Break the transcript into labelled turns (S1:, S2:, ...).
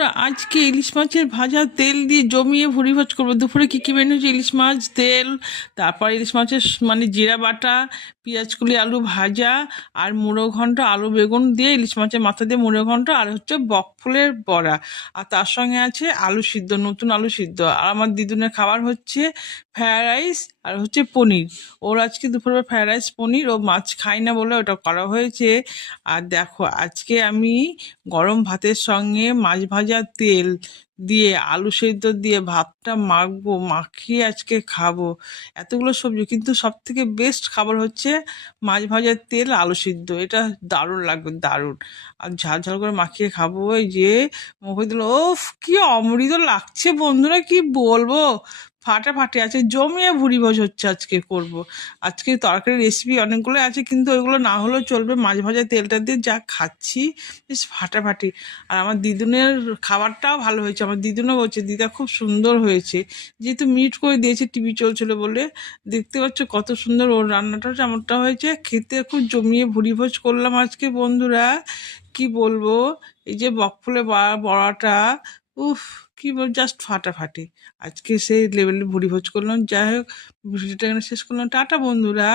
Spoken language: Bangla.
S1: বন্ধুরা, আজকে ইলিশ মাছের ভাজা তেল দিয়ে জমিয়ে ভুড়ি ভাজ করব। দুপুরে কী কী মেনু ইলিশ মাছ, তেল, তারপর ইলিশ মাছের মানে জিরা বাটা পেঁয়াজকুলি আলু ভাজা, আর মুড়ো ঘন্ট, আলু বেগুন দিয়ে ইলিশ মাছের মাথা দিয়ে মুড়ো ঘন্ট, আর হচ্ছে বকফুলের বড়া। আর তার সঙ্গে আছে আলু সিদ্ধ, নতুন আলু সিদ্ধ। আর আমার দিদুনের খাবার হচ্ছে ফ্রায়েড রাইস আর হচ্ছে পনির। ওর আজকে দুপুরবেলা ফ্রায়েড রাইস, পনির। ও মাছ খায় না বলে ওটা করা হয়েছে। আর দেখো, আজকে আমি গরম ভাতের সঙ্গে মাছ ভাজা তেল দিয়ে, আলু সেদ্ধ দিয়ে ভাতটা মাখবো, মাখিয়ে আজকে খাব, এতগুলো সবজি। কিন্তু সব থেকে বেস্ট খাবার হচ্ছে মাছ ভাজার তেল, আলু সিদ্ধ। এটা দারুণ লাগবে, দারুণ। আর ঝাল ঝাল করে মাখিয়ে খাব এই যে মুখে দিল, ওফ, কি অমৃত লাগছে বন্ধুরা, কি বলব? ফাটাফাটি আছে, জমিয়ে ভুড়ি ভোজ হচ্ছে আজকে করব। আজকে তরকারি রেসিপি অনেকগুলো আছে, কিন্তু ওইগুলো না হলেও চলবে। মাছ ভাজা তেলটা দিয়ে যা খাচ্ছি, বেশ ফাটাফাটি। আর আমার দিদুনের খাবারটাও ভালো হয়েছে আমার দিদুনও বলছে, দিদা, খুব সুন্দর হয়েছে। যেহেতু মিট করে দিয়েছে, টিভি চলছিল বলে। দেখতে পাচ্ছ কত সুন্দর ওর রান্নাটা, যেমনটা হয়েছে। খেতে খুব জমিয়ে ভুড়ি ভোজ করলাম আজকে, বন্ধুরা। কি বলব? এই যে বকফুলে বড়াটা, উফ, কি বল জাস্ট ফাটাফাটি। আজকে সেই লেভেলে ভুড়ি ভোজ করলাম। যাই হোক, ভিডিওটা এখানে শেষ করলাম। টাটা, বন্ধুরা।